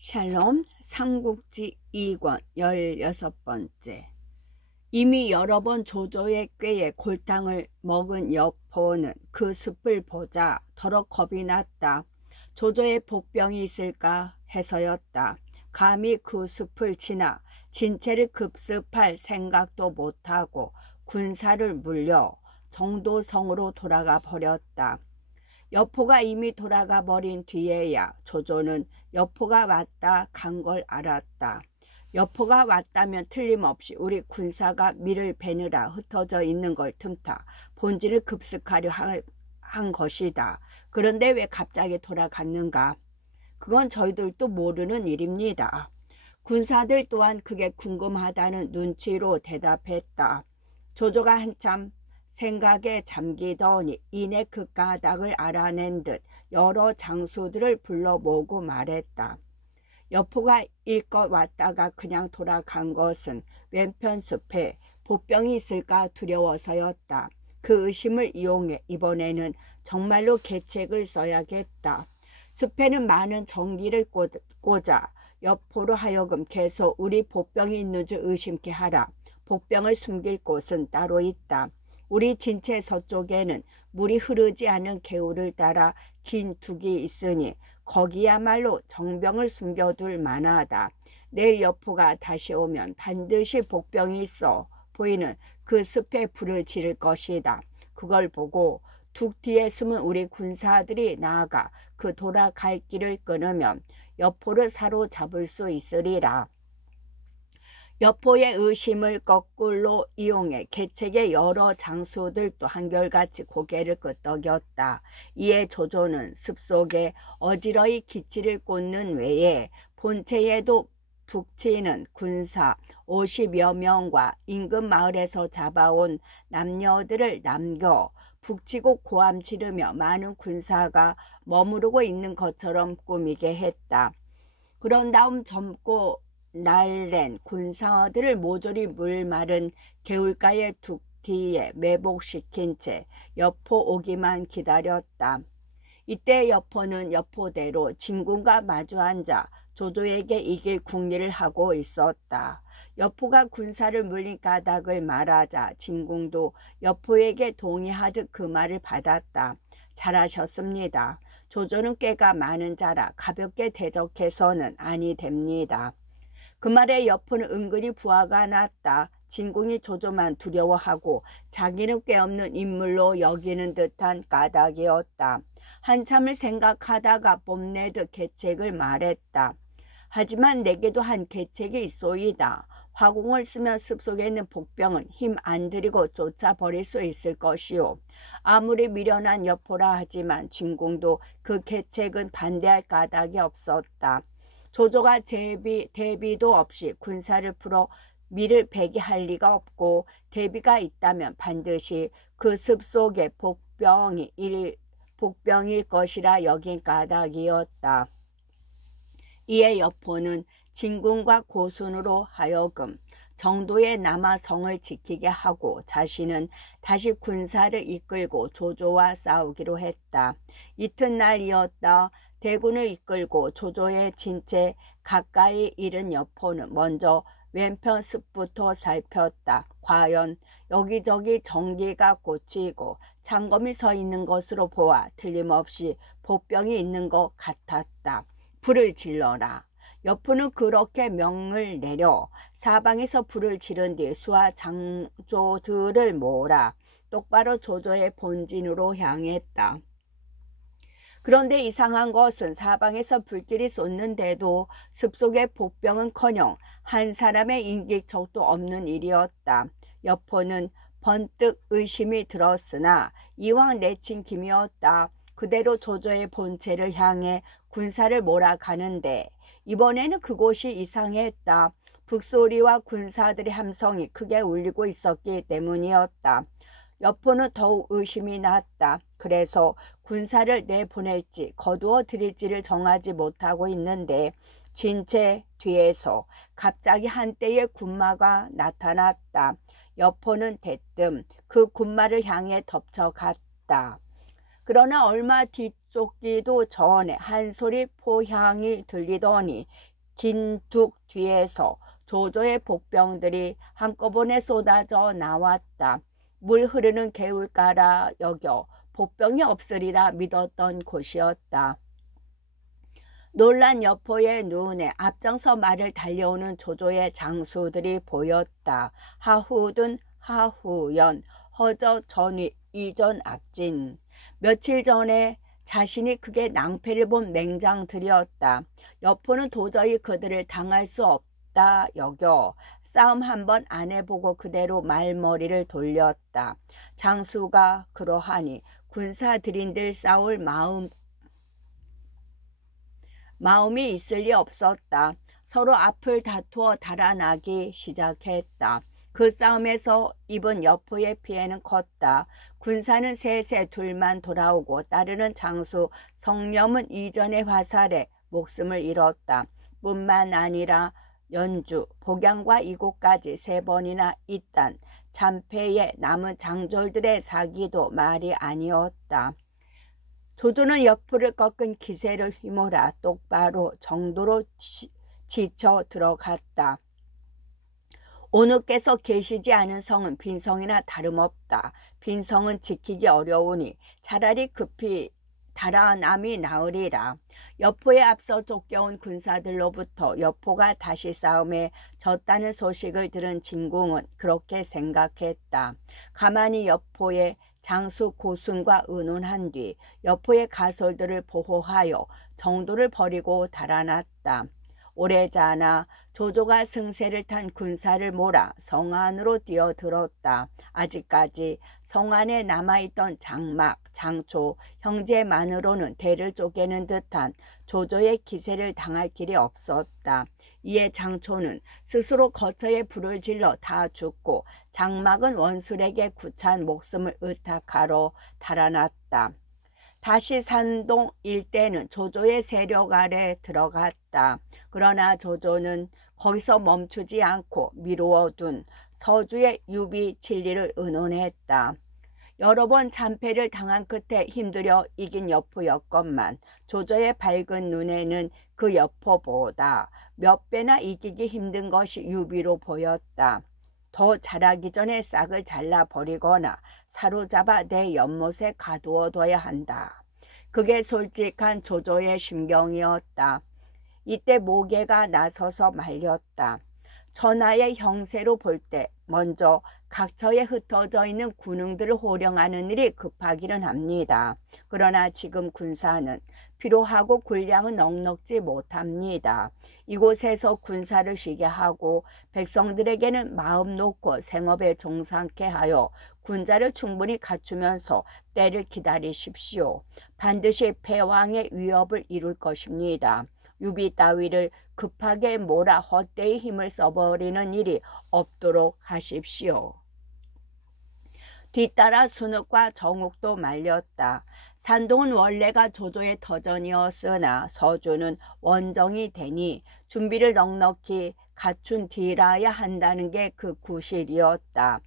샬롬 삼국지 2권 16번째. 이미 여러 번 조조의 꾀에 골탕을 먹은 여포는 그 숲을 보자 더러 겁이 났다. 조조의 복병이 있을까 해서였다. 감히 그 숲을 지나 진체를 급습할 생각도 못하고 군사를 물려 정도성으로 돌아가 버렸다. 여포가 이미 돌아가 버린 뒤에야 조조는 여포가 왔다 간 걸 알았다. 여포가 왔다면 틀림없이 우리 군사가 밀을 베느라 흩어져 있는 걸 틈타 본진을 급습하려 한 것이다. 그런데 왜 갑자기 돌아갔는가? 그건 저희들도 모르는 일입니다. 군사들 또한 그게 궁금하다는 눈치로 대답했다. 조조가 한참 생각에 잠기더니 이내 그 까닭을 알아낸 듯 여러 장수들을 불러 모으고 말했다. 여포가 일껏 왔다가 그냥 돌아간 것은 왼편 숲에 보병이 있을까 두려워서였다. 그 의심을 이용해 이번에는 정말로 계책을 써야겠다. 숲에는 많은 전기를 꽂아 여포로 하여금 계속 우리 보병이 있는 줄 의심케 하라. 보병을 숨길 곳은 따로 있다. 우리 진체 서쪽에는 물이 흐르지 않은 개울을 따라 긴 둑이 있으니 거기야말로 정병을 숨겨둘 만하다. 내일 여포가 다시 오면 반드시 복병이 있어 보이는 그 숲에 불을 지를 것이다. 그걸 보고 둑 뒤에 숨은 우리 군사들이 나아가 그 돌아갈 길을 끊으면 여포를 사로잡을 수 있으리라. 여포의 의심을 거꾸로 이용해 계책의 여러 장수들도 한결같이 고개를 끄덕였다. 이에 조조는 숲속에 어지러이 기치를 꽂는 외에 본체에도 북치는 군사 50여 명과 인근 마을에서 잡아온 남녀들을 남겨 북치고 고함 지르며 많은 군사가 머무르고 있는 것처럼 꾸미게 했다. 그런 다음 젊고 날랜 군사들을 모조리 물 마른 개울가의 둑 뒤에 매복시킨 채 여포 오기만 기다렸다. 이때 여포는 여포대로 진군과 마주 앉아 조조에게 이길 궁리를 하고 있었다. 여포가 군사를 물린 까닭을 말하자 진군도 여포에게 동의하듯 그 말을 받았다. 잘하셨습니다. 조조는 꾀가 많은 자라 가볍게 대적해서는 아니 됩니다. 그 말에 여포는 은근히 부하가 났다. 진궁이 조조만 두려워하고 자기는 꽤 없는 인물로 여기는 듯한 까닭이었다. 한참을 생각하다가 뽐내듯 계책을 말했다. 하지만 내게도 한 계책이 있소이다. 화공을 쓰면 숲속에 있는 복병은 힘 안 들이고 쫓아버릴 수 있을 것이오. 아무리 미련한 여포라 하지만 진궁도 그 계책은 반대할 까닭이 없었다. 조조가 대비도 없이 군사를 풀어 밀을 베게 할 리가 없고 대비가 있다면 반드시 그 숲속에 복병일 것이라 여긴 까닭이었다. 이에 여포는 진군과 고순으로 하여금 정도의 남아성을 지키게 하고 자신은 다시 군사를 이끌고 조조와 싸우기로 했다. 이튿날이었다. 대군을 이끌고 조조의 진체 가까이 이른 여포는 먼저 왼편 숲부터 살폈다. 과연 여기저기 전기가 꽂히고 창검이 서 있는 것으로 보아 틀림없이 복병이 있는 것 같았다. 불을 질러라. 여포는 그렇게 명을 내려 사방에서 불을 지른 뒤 수하 장조들을 모으라 똑바로 조조의 본진으로 향했다. 그런데 이상한 것은 사방에서 불길이 쏟는데도 숲속의 복병은커녕 한 사람의 인기척도 없는 일이었다. 여포는 번뜩 의심이 들었으나 이왕 내친 김이었다. 그대로 조조의 본체를 향해 군사를 몰아가는데 이번에는 그곳이 이상했다. 북소리와 군사들의 함성이 크게 울리고 있었기 때문이었다. 여포는 더욱 의심이 났다. 그래서 군사를 내보낼지 거두어 드릴지를 정하지 못하고 있는데 진체 뒤에서 갑자기 한때의 군마가 나타났다. 여포는 대뜸 그 군마를 향해 덮쳐갔다. 그러나 얼마 뒤 쫓기도 전에 한 소리 포향이 들리더니 긴둑 뒤에서 조조의 복병들이 한꺼번에 쏟아져 나왔다. 물 흐르는 개울가라 여겨 복병이 없으리라 믿었던 곳이었다. 놀란 여포의 눈에 앞장서 말을 달려오는 조조의 장수들이 보였다. 하후든 하후연, 허저 전위, 이전 악진. 며칠 전에 자신이 크게 낭패를 본 맹장들이었다. 여포는 도저히 그들을 당할 수 없다 여겨 싸움 한번 안 해보고 그대로 말머리를 돌렸다. 장수가 그러하니 군사들인들 싸울 마음이 있을 리 없었다. 서로 앞을 다투어 달아나기 시작했다. 그 싸움에서 입은 여포의 피해는 컸다. 군사는 셋에 둘만 돌아오고 따르는 장수 성념은 이전의 화살에 목숨을 잃었다. 뿐만 아니라 연주, 복양과 이곳까지 3번이나 있단 참패에 남은 장졸들의 사기도 말이 아니었다. 조조는 여포를 꺾은 기세를 휘몰아 똑바로 정도로 지쳐 들어갔다. 오느께서 계시지 않은 성은 빈성이나 다름없다. 빈성은 지키기 어려우니 차라리 급히 달아남이 나으리라. 여포에 앞서 쫓겨온 군사들로부터 여포가 다시 싸움에 졌다는 소식을 들은 진궁은 그렇게 생각했다. 가만히 여포의 장수 고순과 의논한 뒤 여포의 가솔들을 보호하여 정도를 버리고 달아났다. 오래자나 조조가 승세를 탄 군사를 몰아 성 안으로 뛰어들었다. 아직까지 성 안에 남아있던 장막, 장초, 형제만으로는 대를 쪼개는 듯한 조조의 기세를 당할 길이 없었다. 이에 장초는 스스로 거처에 불을 질러 다 죽고 장막은 원술에게 구찬 목숨을 의탁하러 달아났다. 다시 산동 일대는 조조의 세력 아래 들어갔다. 그러나 조조는 거기서 멈추지 않고 미루어둔 서주의 유비 진리를 의논했다. 여러 번 참패를 당한 끝에 힘들여 이긴 여포였건만 조조의 밝은 눈에는 그 여포보다 몇 배나 이기기 힘든 것이 유비로 보였다. 더 잘하기 전에 싹을 잘라버리거나 사로잡아 내 연못에 가두어둬야 한다. 그게 솔직한 조조의 심경이었다. 이때 모계가 나서서 말렸다. 천하의 형세로 볼 때 먼저 각처에 흩어져 있는 군웅들을 호령하는 일이 급하기는 합니다. 그러나 지금 군사는 필요하고 군량은 넉넉지 못합니다. 이곳에서 군사를 쉬게 하고 백성들에게는 마음 놓고 생업에 종상케 하여 군자를 충분히 갖추면서 때를 기다리십시오. 반드시 패왕의 위협을 이룰 것입니다. 유비 따위를 급하게 몰아 헛되이 힘을 써버리는 일이 없도록 하십시오. 뒤따라 순욱과 정욱도 말렸다. 산동은 원래가 조조의 터전이었으나 서주는 원정이 되니 준비를 넉넉히 갖춘 뒤라야 한다는 게 그 구실이었다.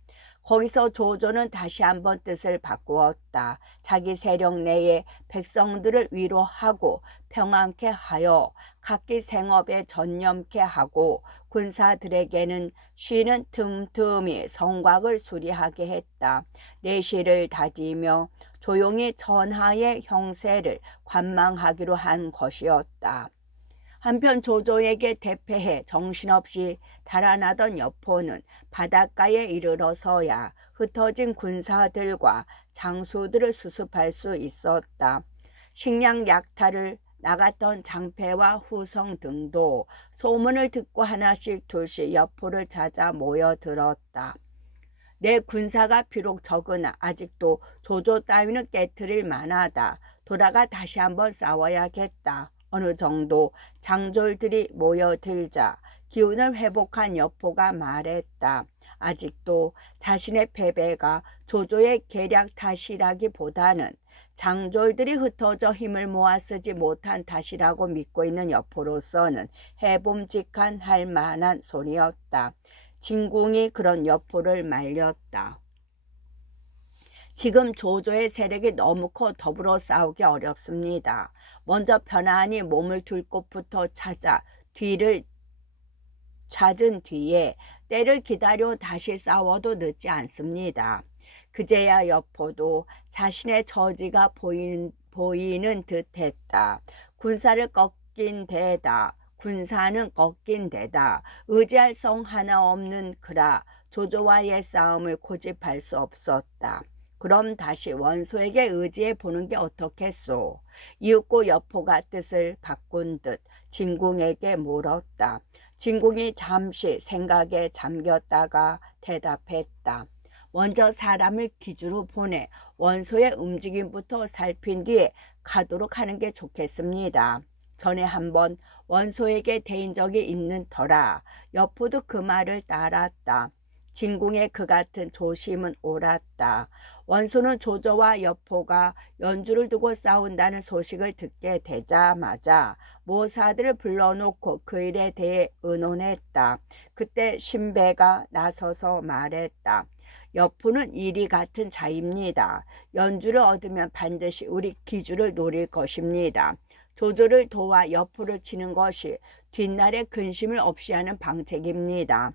거기서 조조는 다시 한번 뜻을 바꾸었다. 자기 세력 내에 백성들을 위로하고 평안케 하여 각기 생업에 전념케 하고 군사들에게는 쉬는 틈틈이 성곽을 수리하게 했다. 내실을 다지며 조용히 전하의 형세를 관망하기로 한 것이었다. 한편 조조에게 대패해 정신없이 달아나던 여포는 바닷가에 이르러서야 흩어진 군사들과 장수들을 수습할 수 있었다. 식량 약탈을 나갔던 장패와 후성 등도 소문을 듣고 하나씩 둘씩 여포를 찾아 모여들었다. 내 군사가 비록 적으나 아직도 조조 따위는 깨트릴 만하다. 돌아가 다시 한번 싸워야겠다. 어느 정도 장졸들이 모여들자 기운을 회복한 여포가 말했다. 아직도 자신의 패배가 조조의 계략 탓이라기보다는 장졸들이 흩어져 힘을 모아 쓰지 못한 탓이라고 믿고 있는 여포로서는 해봄직한 할 만한 소리였다. 진궁이 그런 여포를 말렸다. 지금 조조의 세력이 너무 커 더불어 싸우기 어렵습니다. 먼저 편안히 몸을 둘 곳부터 찾은 뒤에 때를 기다려 다시 싸워도 늦지 않습니다. 그제야 여포도 자신의 처지가 보이는 듯했다. 군사는 꺾인 데다 의지할 성 하나 없는 그라 조조와의 싸움을 고집할 수 없었다. 그럼 다시 원소에게 의지해 보는 게 어떻겠소? 이윽고 여포가 뜻을 바꾼 듯 진궁에게 물었다. 진궁이 잠시 생각에 잠겼다가 대답했다. 먼저 사람을 기주로 보내 원소의 움직임부터 살핀 뒤에 가도록 하는 게 좋겠습니다. 전에 한번 원소에게 대인 적이 있는 터라 여포도 그 말을 따랐다. 진궁의 그 같은 조심은 옳았다. 원소는 조조와 여포가 연주를 두고 싸운다는 소식을 듣게 되자마자 모사들을 불러놓고 그 일에 대해 의논했다. 그때 신배가 나서서 말했다. 여포는 이리 같은 자입니다. 연주를 얻으면 반드시 우리 기주를 노릴 것입니다. 조조를 도와 여포를 치는 것이 뒷날에 근심을 없이 하는 방책입니다.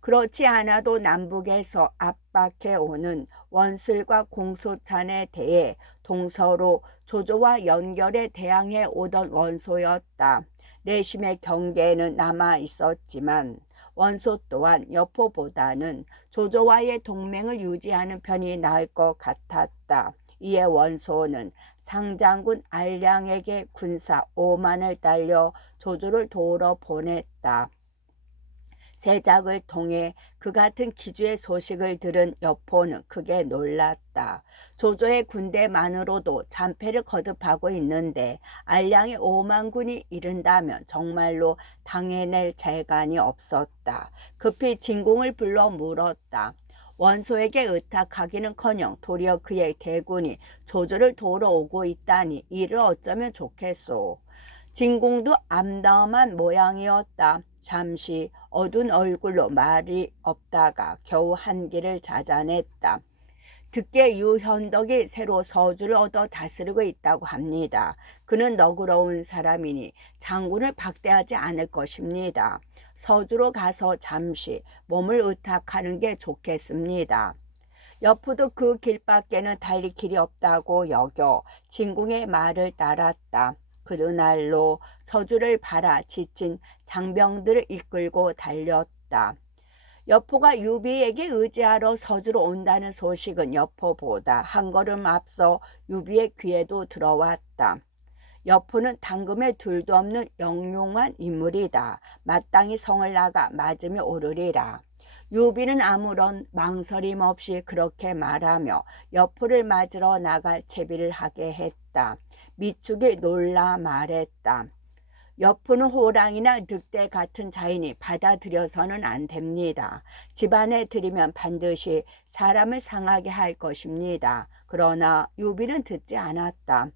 그렇지 않아도 남북에서 압박해 오는 원술과 공소찬에 대해 동서로 조조와 연결해 대항해 오던 원소였다. 내심의 경계에는 남아 있었지만 원소 또한 여포보다는 조조와의 동맹을 유지하는 편이 나을 것 같았다. 이에 원소는 상장군 알량에게 군사 5만을 달려 조조를 도우러 보냈다. 세작을 통해 그 같은 기주의 소식을 들은 여포는 크게 놀랐다. 조조의 군대만으로도 잔패를 거듭하고 있는데 알량의 5만 군이 이른다면 정말로 당해낼 재간이 없었다. 급히 진궁을 불러 물었다. 원소에게 의탁하기는커녕 도리어 그의 대군이 조조를 도우러 오고 있다니 이를 어쩌면 좋겠소. 진궁도 암담한 모양이었다. 잠시 어두운 얼굴로 말이 없다가 겨우 한기를 자자냈다. 듣기에 유현덕이 새로 서주를 얻어 다스리고 있다고 합니다. 그는 너그러운 사람이니 장군을 박대하지 않을 것입니다. 서주로 가서 잠시 몸을 의탁하는 게 좋겠습니다. 여포도 그 길밖에는 달리 길이 없다고 여겨 진궁의 말을 따랐다. 그날로 서주를 바라 지친 장병들을 이끌고 달렸다. 여포가 유비에게 의지하러 서주로 온다는 소식은 여포보다 한 걸음 앞서 유비의 귀에도 들어왔다. 여포는 당금에 둘도 없는 영롱한 인물이다. 마땅히 성을 나가 맞으며 오르리라. 유비는 아무런 망설임 없이 그렇게 말하며 여포를 맞으러 나갈 채비를 하게 했다. 미축이 놀라 말했다. 여포는 호랑이나 늑대 같은 자이니 받아들여서는 안 됩니다. 집안에 들이면 반드시 사람을 상하게 할 것입니다. 그러나 유비는 듣지 않았다.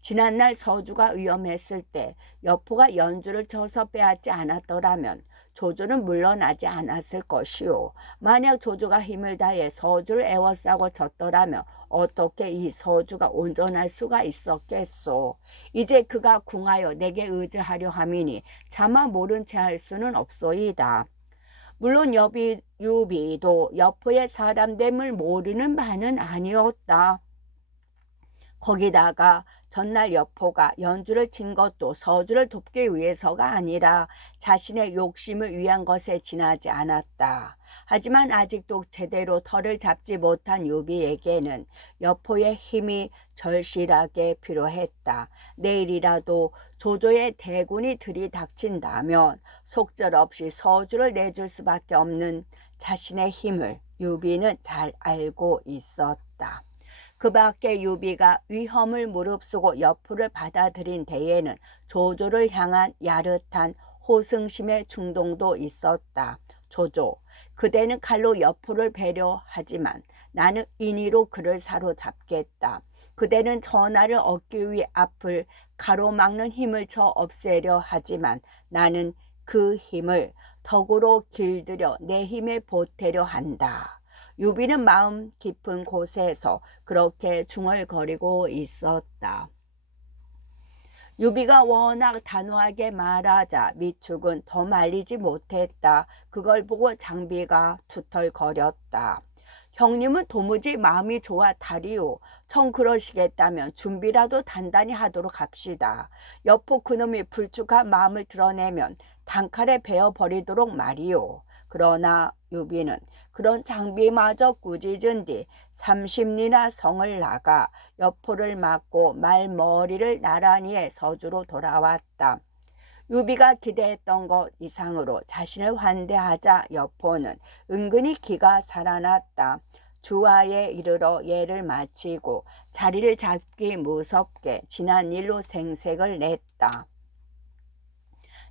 지난날 서주가 위험했을 때 여포가 연주를 쳐서 빼앗지 않았더라면 조조는 물러나지 않았을 것이요. 만약 조조가 힘을 다해 서주를 에워싸고 졌더라면 어떻게 이 서주가 온전할 수가 있었겠소. 이제 그가 궁하여 내게 의지하려 함이니 차마 모른 채 할 수는 없소이다. 물론 유비도 여포의 사람됨을 모르는 바는 아니었다. 거기다가 전날 여포가 연주를 친 것도 서주를 돕기 위해서가 아니라 자신의 욕심을 위한 것에 지나지 않았다. 하지만 아직도 제대로 털을 잡지 못한 유비에게는 여포의 힘이 절실하게 필요했다. 내일이라도 조조의 대군이 들이닥친다면 속절없이 서주를 내줄 수밖에 없는 자신의 힘을 유비는 잘 알고 있었다. 그 밖에 유비가 위험을 무릅쓰고 여포를 받아들인 데에는 조조를 향한 야릇한 호승심의 충동도 있었다. 조조, 그대는 칼로 여포를 배려하지만 나는 인의로 그를 사로잡겠다. 그대는 전하를 얻기 위해 앞을 가로막는 힘을 쳐 없애려 하지만 나는 그 힘을 덕으로 길들여 내 힘에 보태려 한다. 유비는 마음 깊은 곳에서 그렇게 중얼거리고 있었다. 유비가 워낙 단호하게 말하자 미축은 더 말리지 못했다. 그걸 보고 장비가 투덜거렸다. 형님은 도무지 마음이 좋아 다리오. 청 그러시겠다면 준비라도 단단히 하도록 합시다. 여포 그놈이 불쭉한 마음을 드러내면 단칼에 베어버리도록 말이오. 그러나 유비는 그런 장비마저 꾸짖은 뒤 30리나 성을 나가 여포를 맞고 말머리를 나란히 해 서주로 돌아왔다. 유비가 기대했던 것 이상으로 자신을 환대하자 여포는 은근히 기가 살아났다. 주화에 이르러 예를 마치고 자리를 잡기 무섭게 지난 일로 생색을 냈다.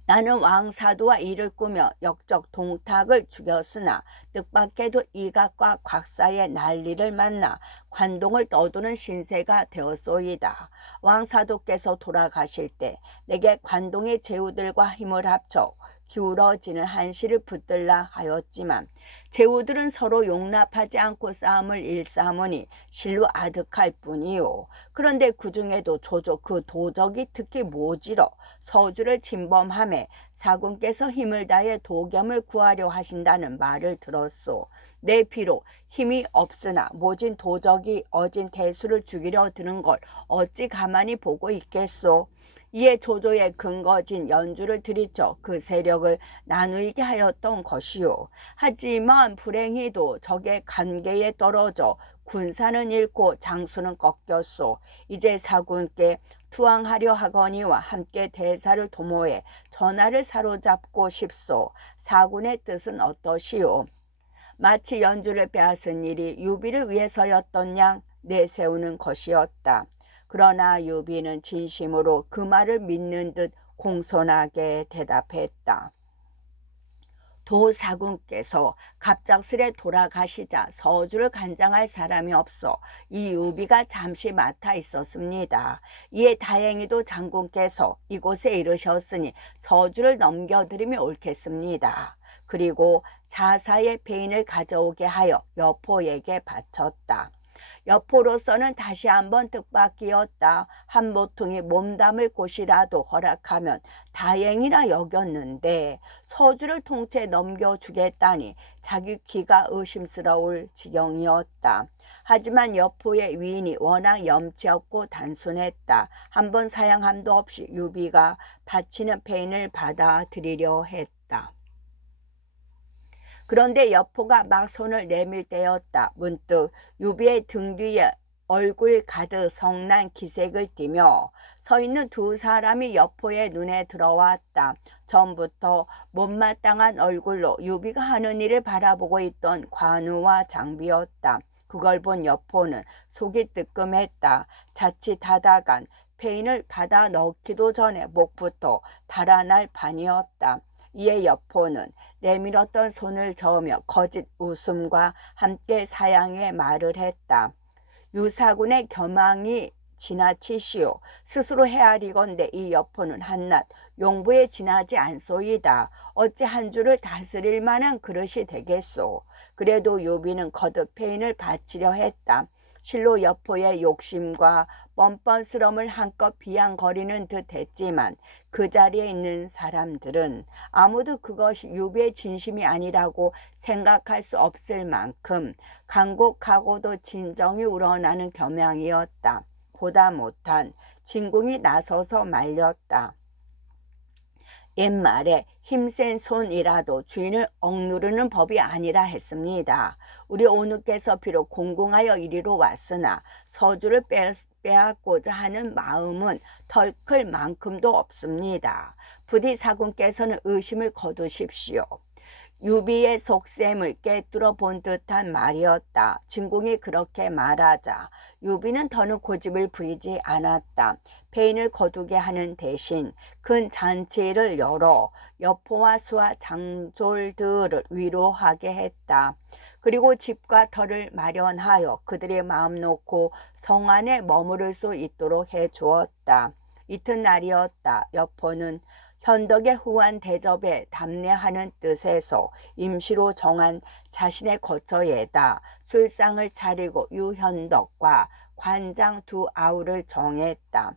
나는 왕사도와 일을 꾸며 역적 동탁을 죽였으나 뜻밖에도 이각과 곽사의 난리를 만나 관동을 떠도는 신세가 되었소이다. 왕사도께서 돌아가실 때 내게 관동의 제후들과 힘을 합쳐 기울어지는 한시를 붙들라 하였지만 제후들은 서로 용납하지 않고 싸움을 일삼으니 실로 아득할 뿐이요. 그런데 그 중에도 조조 그 도적이 특히 모지러 서주를 침범함에 사군께서 힘을 다해 도겸을 구하려 하신다는 말을 들었소. 내 비록 힘이 없으나 모진 도적이 어진 대수를 죽이려 드는 걸 어찌 가만히 보고 있겠소. 이에 조조의 근거진 연주를 들이쳐 그 세력을 나누게 하였던 것이요. 하지만 불행히도 적의 관계에 떨어져 군사는 잃고 장수는 꺾였소. 이제 사군께 투항하려 하거니와 함께 대사를 도모해 전하를 사로잡고 싶소. 사군의 뜻은 어떠시오? 마치 연주를 빼앗은 일이 유비를 위해서였던 양 내세우는 것이었다. 그러나 유비는 진심으로 그 말을 믿는 듯 공손하게 대답했다. 도사군께서 갑작스레 돌아가시자 서주를 관장할 사람이 없어 이 유비가 잠시 맡아 있었습니다. 이에 다행히도 장군께서 이곳에 이르셨으니 서주를 넘겨드리면 옳겠습니다. 그리고 자사의 배인을 가져오게 하여 여포에게 바쳤다. 여포로서는 다시 한번 뜻밖이었다. 한 모퉁이 몸담을 곳이라도 허락하면 다행이라 여겼는데 서주를 통째 넘겨주겠다니 자기 귀가 의심스러울 지경이었다. 하지만 여포의 위인이 워낙 염치 없고 단순했다. 한번 사양함도 없이 유비가 바치는 배인을 받아들이려 했다. 그런데 여포가 막 손을 내밀 때였다. 문득 유비의 등 뒤에 얼굴 가득 성난 기색을 띠며 서 있는 두 사람이 여포의 눈에 들어왔다. 전부터 못마땅한 얼굴로 유비가 하는 일을 바라보고 있던 관우와 장비였다. 그걸 본 여포는 속이 뜨끔했다. 자칫하다간 페인을 받아 넣기도 전에 목부터 달아날 판이었다. 이에 여포는 내밀었던 손을 저으며 거짓 웃음과 함께 사양의 말을 했다. 유사군의 겸항이 지나치시오. 스스로 헤아리건대 이 여포는 한낱 용부에 지나지 않소이다. 어찌 한 주를 다스릴 만한 그릇이 되겠소. 그래도 유비는 거듭 페인을 바치려 했다. 실로 여포의 욕심과 뻔뻔스러움을 한껏 비양거리는 듯 했지만 그 자리에 있는 사람들은 아무도 그것이 유비의 진심이 아니라고 생각할 수 없을 만큼 간곡하고도 진정이 우러나는 겸양이었다. 보다 못한 진궁이 나서서 말렸다. 옛말에 힘센 손이라도 주인을 억누르는 법이 아니라 했습니다. 우리 오누께서 비록 공공하여 이리로 왔으나 서주를 빼앗고자 하는 마음은 덜클 만큼도 없습니다. 부디 사군께서는 의심을 거두십시오. 유비의 속셈을 꿰뚫어 본 듯한 말이었다. 진궁이 그렇게 말하자 유비는 더는 고집을 부리지 않았다. 페인을 거두게 하는 대신 큰 잔치를 열어 여포와 수하 장졸들을 위로하게 했다. 그리고 집과 터를 마련하여 그들의 마음 놓고 성 안에 머무를 수 있도록 해주었다. 이튿날이었다. 여포는 현덕의 후한 대접에 답례하는 뜻에서 임시로 정한 자신의 거처에다 술상을 차리고 유현덕과 관장 두 아우를 정했다.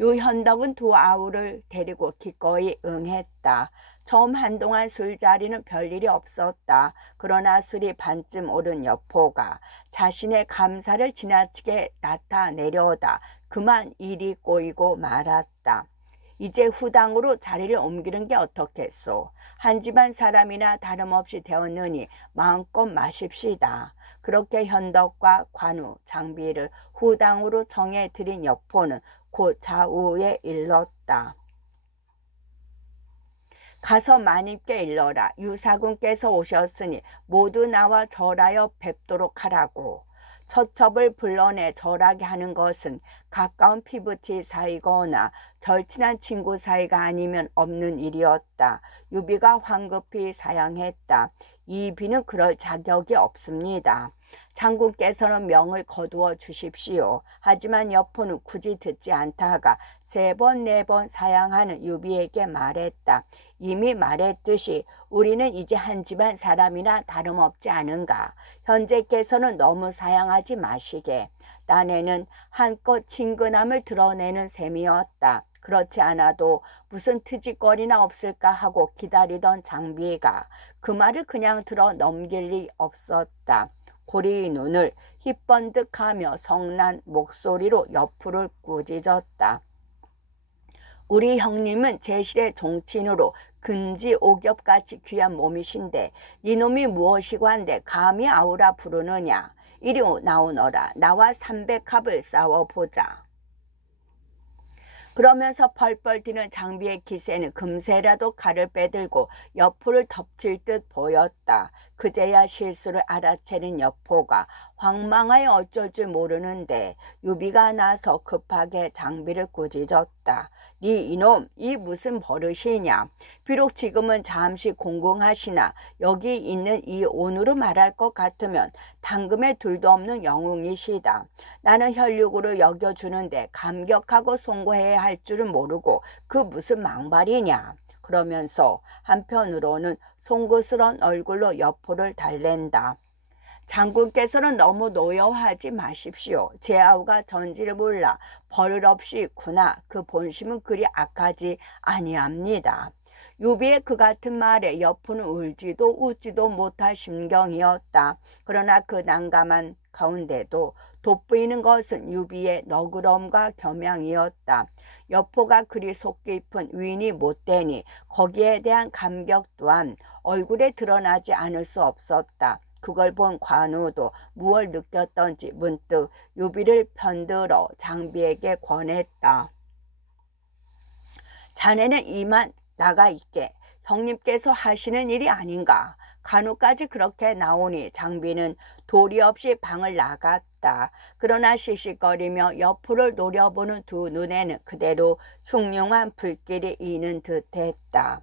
유현덕은 두 아우를 데리고 기꺼이 응했다. 처음 한동안 술자리는 별일이 없었다. 그러나 술이 반쯤 오른 여포가 자신의 감사를 지나치게 나타내려다 그만 일이 꼬이고 말았다. 이제 후당으로 자리를 옮기는 게 어떻겠소. 한 집안 사람이나 다름없이 되었느니 마음껏 마십시다. 그렇게 현덕과 관우, 장비를 후당으로 정해드린 여포는 곧 좌우에 일렀다. 가서 마님께 일러라. 유사군께서 오셨으니 모두 나와 절하여 뵙도록 하라고. 처첩을 불러내 절하게 하는 것은 가까운 피부치 사이거나 절친한 친구 사이가 아니면 없는 일이었다. 유비가 황급히 사양했다. 이비는 그럴 자격이 없습니다. 장군께서는 명을 거두어 주십시오. 하지만 여포는 굳이 듣지 않다가 3번 4번 사양하는 유비에게 말했다. 이미 말했듯이 우리는 이제 한 집안 사람이나 다름없지 않은가. 현재께서는 너무 사양하지 마시게. 딴에는 한껏 친근함을 드러내는 셈이었다. 그렇지 않아도 무슨 트집거리나 없을까 하고 기다리던 장비가 그 말을 그냥 들어 넘길 리 없었다. 고리 눈을 휘번득하며 성난 목소리로 옆으로 꾸짖었다. 우리 형님은 제실의 종친으로 근지 오겹같이 귀한 몸이신데 이놈이 무엇이고 한데 감히 아우라 부르느냐. 이리 나오너라. 나와 300합을 싸워보자. 그러면서 펄펄 뛰는 장비의 기세는 금세라도 칼을 빼들고 여포를 덮칠 듯 보였다. 그제야 실수를 알아채는 여포가 황망하여 어쩔 줄 모르는데 유비가 나서 급하게 장비를 꾸짖었다. 네 이놈, 이 무슨 버릇이냐. 비록 지금은 잠시 공공하시나 여기 있는 이 온으로 말할 것 같으면 당금에 둘도 없는 영웅이시다. 나는 혈육으로 여겨주는데 감격하고 송구해야 할 줄은 모르고 그 무슨 망발이냐. 그러면서 한편으로는 송구스러운 얼굴로 여포를 달랜다. 장군께서는 너무 노여워하지 마십시오. 제 아우가 전지를 몰라 버릇없이 있구나. 그 본심은 그리 악하지 아니합니다. 유비의 그 같은 말에 여포는 울지도 웃지도 못할 심경이었다. 그러나 그 난감한 가운데도 돋보이는 것은 유비의 너그러움과 겸양이었다. 여포가 그리 속 깊은 위인이 못되니 거기에 대한 감격 또한 얼굴에 드러나지 않을 수 없었다. 그걸 본 관우도 무얼 느꼈던지 문득 유비를 편들어 장비에게 권했다. 자네는 이만 나가 있게. 형님께서 하시는 일이 아닌가. 간우까지 그렇게 나오니 장비는 도리 없이 방을 나갔다. 그러나 씩씩거리며 여포를 노려보는 두 눈에는 그대로 흉흉한 불길이 이는 듯했다.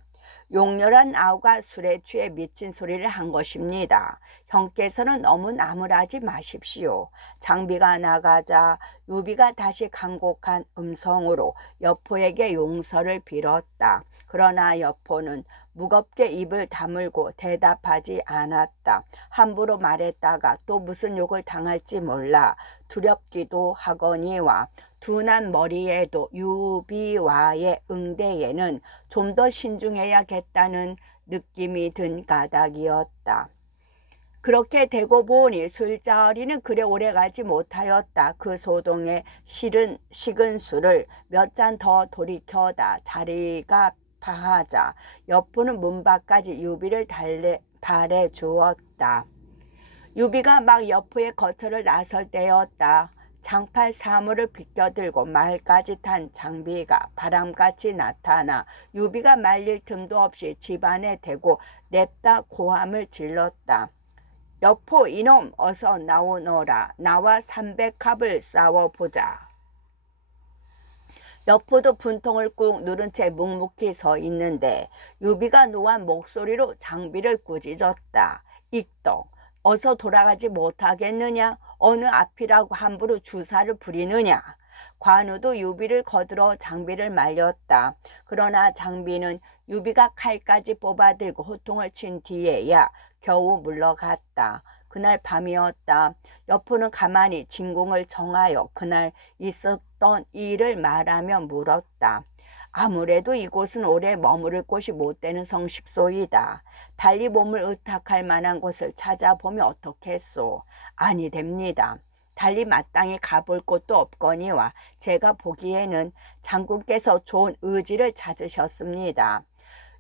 용렬한 아우가 술에 취해 미친 소리를 한 것입니다. 형께서는 너무 나무라지 마십시오. 장비가 나가자 유비가 다시 간곡한 음성으로 여포에게 용서를 빌었다. 그러나 여포는 무겁게 입을 다물고 대답하지 않았다. 함부로 말했다가 또 무슨 욕을 당할지 몰라 두렵기도 하거니와 둔한 머리에도 유비와의 응대에는 좀 더 신중해야겠다는 느낌이 든 까닭이었다. 그렇게 되고 보니 술자리는 그래 오래가지 못하였다. 그 소동에 식은 술을 몇 잔 더 돌이켜다 자리가 파하자 여포는 문 밖까지 유비를 달래 주었다. 유비가 막 여포의 거처를 나설 때였다. 장팔 사물을 비껴들고 말까지 탄 장비가 바람같이 나타나 유비가 말릴 틈도 없이 집안에 대고 냅다 고함을 질렀다. 여포 이놈 어서 나오너라. 나와 300합을 싸워보자. 여포도 분통을 꾹 누른 채 묵묵히 서 있는데 유비가 노한 목소리로 장비를 꾸짖었다. 익덕 어서 돌아가지 못하겠느냐. 어느 앞이라고 함부로 주사를 부리느냐. 관우도 유비를 거들어 장비를 말렸다. 그러나 장비는 유비가 칼까지 뽑아들고 호통을 친 뒤에야 겨우 물러갔다. 그날 밤이었다. 여포는 가만히 진궁을 정하여 그날 있었던 일을 말하며 물었다. 아무래도 이곳은 오래 머무를 곳이 못 되는 성식소이다. 달리 몸을 의탁할 만한 곳을 찾아보면 어떻겠소? 아니 됩니다. 달리 마땅히 가볼 곳도 없거니와 제가 보기에는 장군께서 좋은 의지를 찾으셨습니다.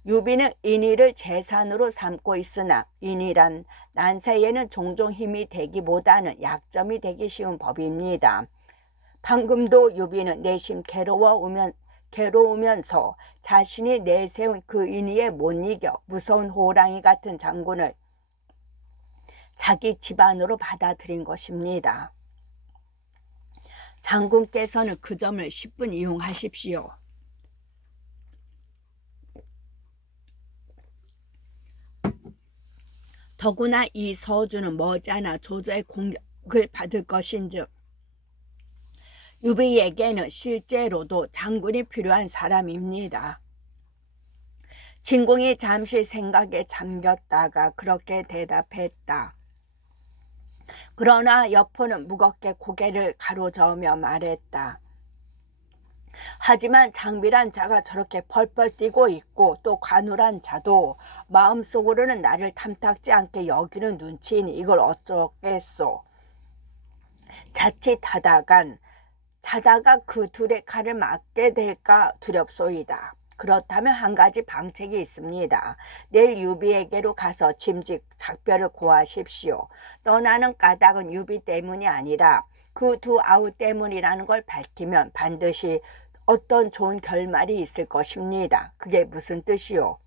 유비는 인의를 재산으로 삼고 있으나 인이란 난세에는 종종 힘이 되기보다는 약점이 되기 쉬운 법입니다. 방금도 유비는 내심 괴로우면서 자신이 내세운 그 인의에 못 이겨 무서운 호랑이 같은 장군을 자기 집안으로 받아들인 것입니다. 장군께서는 그 점을 10분 이용하십시오. 더구나 이 서주는 머지않아 조조의 공격을 받을 것인즉 유비에게는 실제로도 장군이 필요한 사람입니다. 진공이 잠시 생각에 잠겼다가 그렇게 대답했다. 그러나 여포는 무겁게 고개를 가로저으며 말했다. 하지만 장비란 자가 저렇게 펄펄 뛰고 있고 또 관우란 자도 마음속으로는 나를 탐탁지 않게 여기는 눈치이니 이걸 어쩌겠소. 자칫 자다가 그 둘의 칼을 맞게 될까 두렵소이다. 그렇다면 한 가지 방책이 있습니다. 내일 유비에게로 가서 짐짓 작별을 고하십시오. 떠나는 까닭은 유비 때문이 아니라 그 두 아우 때문이라는 걸 밝히면 반드시 어떤 좋은 결말이 있을 것입니다. 그게 무슨 뜻이요?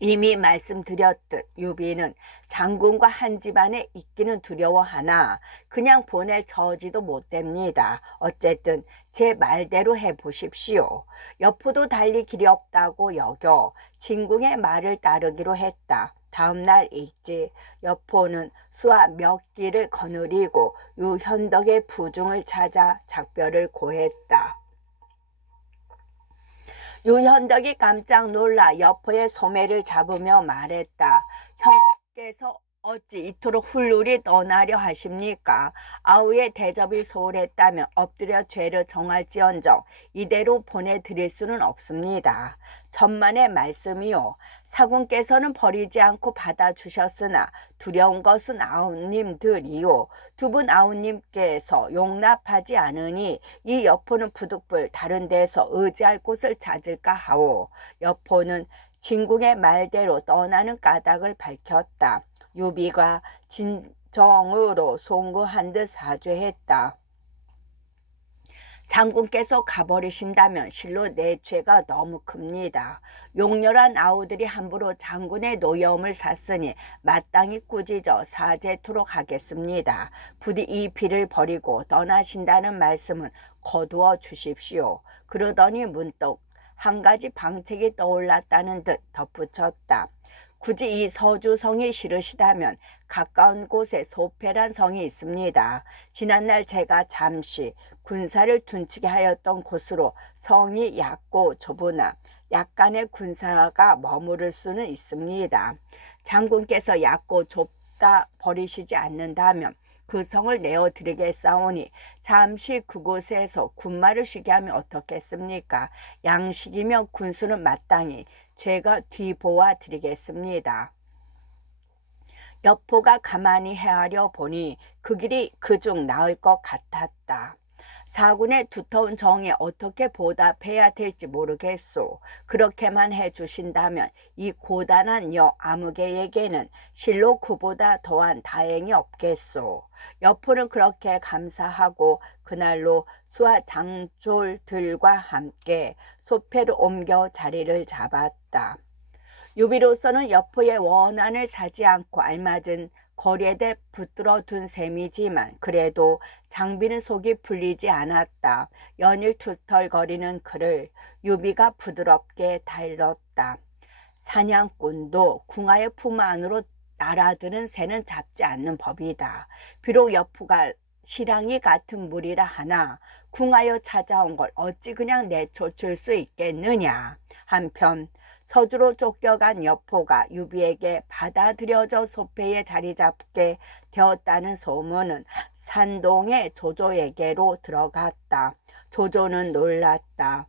이미 말씀드렸듯 유비는 장군과 한 집안에 있기는 두려워하나 그냥 보낼 처지도 못 됩니다. 어쨌든 제 말대로 해보십시오. 여포도 달리 길이 없다고 여겨 진궁의 말을 따르기로 했다. 다음 날 일찍 여포는 수와 몇 길을 거느리고 유현덕의 부중을 찾아 작별을 고했다. 유현덕이 깜짝 놀라 여포의 소매를 잡으며 말했다. 형께서 어찌 이토록 훌훌히 떠나려 하십니까? 아우의 대접이 소홀했다면 엎드려 죄를 정할지언정 이대로 보내드릴 수는 없습니다. 천만의 말씀이요. 사군께서는 버리지 않고 받아주셨으나 두려운 것은 아우님들이요. 두 분 아우님께서 용납하지 않으니 이 여포는 부득불 다른 데서 의지할 곳을 찾을까 하오. 여포는 진궁의 말대로 떠나는 까닭을 밝혔다. 유비가 진정으로 송구한 듯 사죄했다. 장군께서 가버리신다면 실로 내 죄가 너무 큽니다. 용렬한 아우들이 함부로 장군의 노여움을 샀으니 마땅히 꾸짖어 사죄토록 하겠습니다. 부디 이 비를 버리고 떠나신다는 말씀은 거두어 주십시오. 그러더니 문득 한 가지 방책이 떠올랐다는 듯 덧붙였다. 굳이 이 서주성이 싫으시다면 가까운 곳에 소패란 성이 있습니다. 지난날 제가 잠시 군사를 둔치게 하였던 곳으로 성이 얕고 좁으나 약간의 군사가 머무를 수는 있습니다. 장군께서 얕고 좁다 버리시지 않는다면 그 성을 내어드리겠사오니 잠시 그곳에서 군마를 쉬게 하면 어떻겠습니까? 양식이며 군수는 마땅히 제가 뒤보아 드리겠습니다. 여포가 가만히 헤아려 보니 그 길이 그중 나을 것 같았다. 사군의 두터운 정에 어떻게 보답해야 될지 모르겠소. 그렇게만 해주신다면 이 고단한 여 아무개에게는 실로 그보다 더한 다행이 없겠소. 여포는 그렇게 감사하고 그날로 수하 장졸들과 함께 소패로 옮겨 자리를 잡았다. 유비로서는 여포의 원한을 사지 않고 알맞은 거리에다 붙들어 둔 셈이지만 그래도 장비는 속이 풀리지 않았다. 연일 툴털거리는 그를 유비가 부드럽게 다일렀다. 사냥꾼도 궁하의 품 안으로 날아드는 새는 잡지 않는 법이다. 비록 여포가 시랑이 같은 물이라 하나 궁하여 찾아온 걸 어찌 그냥 내쫓을 수 있겠느냐. 한편 서주로 쫓겨간 여포가 유비에게 받아들여져 소패에 자리 잡게 되었다는 소문은 산동의 조조에게로 들어갔다. 조조는 놀랐다.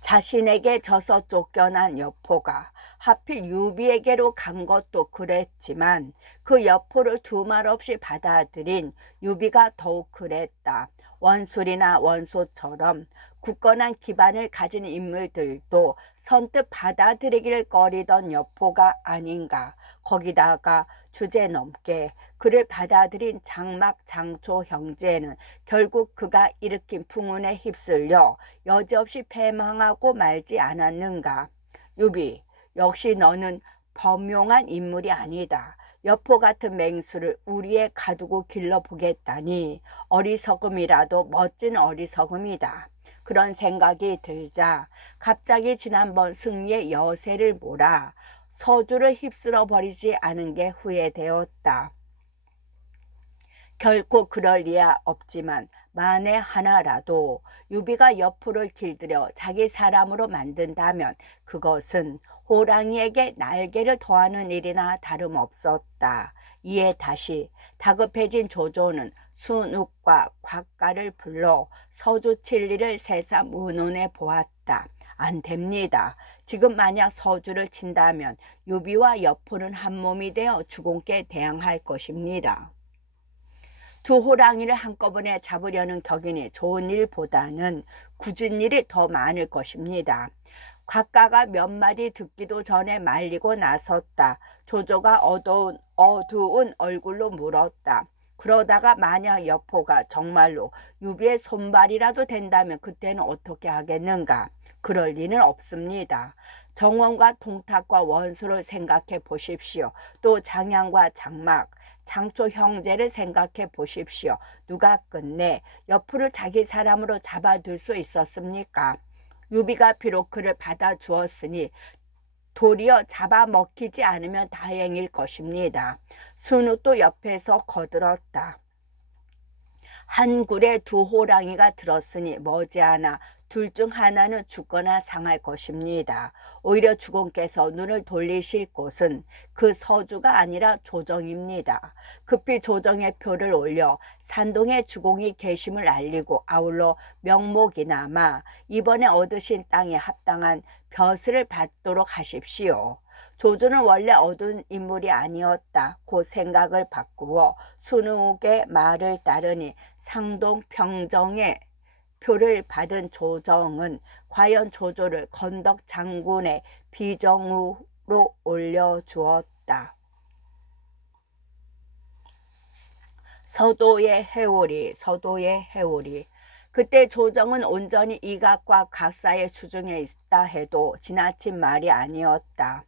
자신에게 져서 쫓겨난 여포가 하필 유비에게로 간 것도 그랬지만 그 여포를 두말 없이 받아들인 유비가 더욱 그랬다. 원술이나 원소처럼 굳건한 기반을 가진 인물들도 선뜻 받아들이기를 꺼리던 여포가 아닌가. 거기다가 주제넘게 그를 받아들인 장막 장초 형제는 결국 그가 일으킨 풍운에 휩쓸려 여지없이 패망하고 말지 않았는가. 유비, 역시 너는 범용한 인물이 아니다. 여포 같은 맹수를 우리에 가두고 길러보겠다니 어리석음이라도 멋진 어리석음이다. 그런 생각이 들자 갑자기 지난번 승리의 여세를 몰아 서주를 휩쓸어 버리지 않은 게 후회되었다. 결코 그럴 리야 없지만 만에 하나라도 유비가 여포를 길들여 자기 사람으로 만든다면 그것은 호랑이에게 날개를 더하는 일이나 다름없었다. 이에 다시 다급해진 조조는 순욱과 곽가를 불러 서주 칠리를 새삼 의논해 보았다. 안 됩니다. 지금 만약 서주를 친다면 유비와 여포는 한 몸이 되어 주공께 대항할 것입니다. 두 호랑이를 한꺼번에 잡으려는 격이니 좋은 일보다는 굳은 일이 더 많을 것입니다. 곽가가 몇 마디 듣기도 전에 말리고 나섰다. 조조가 어두운 얼굴로 물었다. 그러다가 만약 여포가 정말로 유비의 손발이라도 된다면 그때는 어떻게 하겠는가? 그럴 리는 없습니다. 정원과 동탁과 원수를 생각해 보십시오. 또 장양과 장막, 장초 형제를 생각해 보십시오. 누가 끝내 여포를 자기 사람으로 잡아둘 수 있었습니까? 유비가 비록 그를 받아주었으니 도리어 잡아먹히지 않으면 다행일 것입니다. 순우도 옆에서 거들었다. 한 굴에 두 호랑이가 들었으니 머지않아 둘 중 하나는 죽거나 상할 것입니다. 오히려 주공께서 눈을 돌리실 곳은 그 서주가 아니라 조정입니다. 급히 조정의 표를 올려 산동에 주공이 계심을 알리고 아울러 명목이나마 이번에 얻으신 땅에 합당한 벼슬을 받도록 하십시오. 조조는 원래 어두운 인물이 아니었다. 그 생각을 바꾸어 순욱의 말을 따르니 상동 평정의 표를 받은 조정은 과연 조조를 건덕 장군의 비정우로 올려주었다. 서도의 해오리. 그때 조정은 온전히 이각과 각사의 수중에 있다 해도 지나친 말이 아니었다.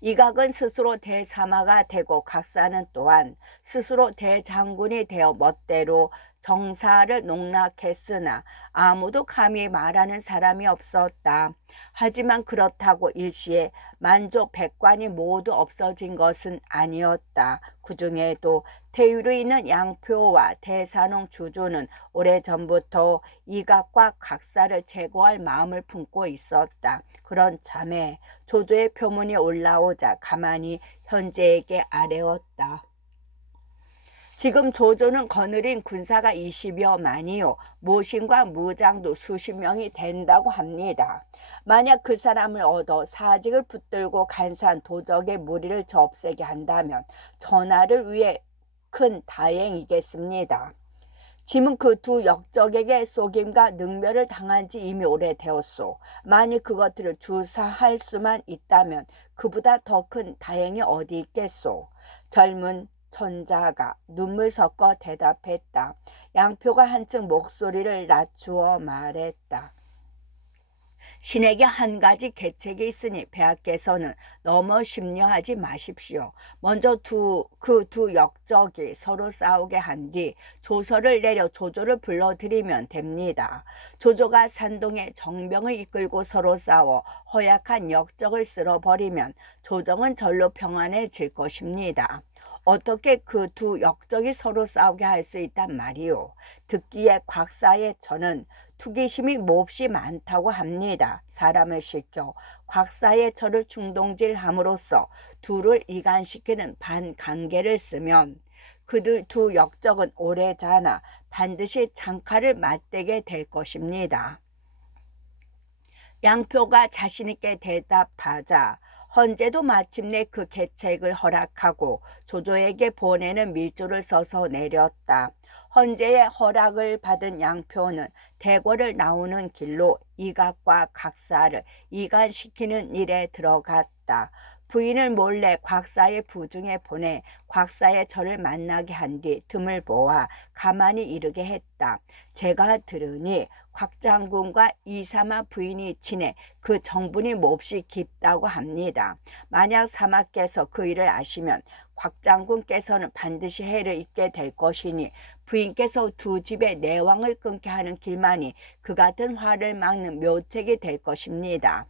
이각은 스스로 대사마가 되고 각사는 또한 스스로 대장군이 되어 멋대로 정사를 농락했으나 아무도 감히 말하는 사람이 없었다. 하지만 그렇다고 일시에 만족 백관이 모두 없어진 것은 아니었다. 그 중에도 태유로 있는 양표와 대산홍 주주는 오래전부터 이각과 각사를 제거할 마음을 품고 있었다. 그런 참에 조조의 표문이 올라오자 가만히 현재에게 아뢰었다. 지금 조조는 거느린 군사가 20여만이요 모신과 무장도 수십 명이 된다고 합니다. 만약 그 사람을 얻어 사직을 붙들고 간사한 도적의 무리를 접세게 한다면 전하를 위해 큰 다행이겠습니다. 짐은 그 두 역적에게 속임과 능멸을 당한 지 이미 오래되었소. 만일 그것들을 주사할 수만 있다면 그보다 더 큰 다행이 어디 있겠소. 젊은 천자가 눈물 섞어 대답했다. 양표가 한층 목소리를 낮추어 말했다. 신에게 한 가지 계책이 있으니 폐하께서는 너무 심려하지 마십시오. 먼저 그 두 역적이 서로 싸우게 한 뒤 조서를 내려 조조를 불러들이면 됩니다. 조조가 산동에 정병을 이끌고 서로 싸워 허약한 역적을 쓸어버리면 조정은 절로 평안해질 것입니다. 어떻게 그 두 역적이 서로 싸우게 할 수 있단 말이오. 듣기에 곽사의 저는 투기심이 몹시 많다고 합니다. 사람을 시켜 곽사의 저를 중동질함으로써 둘을 이간시키는 반관계를 쓰면 그들 두 역적은 오래자나 반드시 장칼을 맞대게 될 것입니다. 양표가 자신있게 대답하자 헌제도 마침내 그 계책을 허락하고 조조에게 보내는 밀조를 써서 내렸다. 헌제의 허락을 받은 양표는 대궐을 나오는 길로 이각과 각사를 이간시키는 일에 들어갔다. 부인을 몰래 곽사의 부중에 보내 곽사의 저를 만나게 한 뒤 틈을 보아 가만히 이르게 했다. 제가 들으니 곽 장군과 이사마 부인이 친해 그 정분이 몹시 깊다고 합니다. 만약 사마께서 그 일을 아시면 곽 장군께서는 반드시 해를 입게 될 것이니 부인께서 두 집의 내왕을 끊게 하는 길만이 그 같은 화를 막는 묘책이 될 것입니다.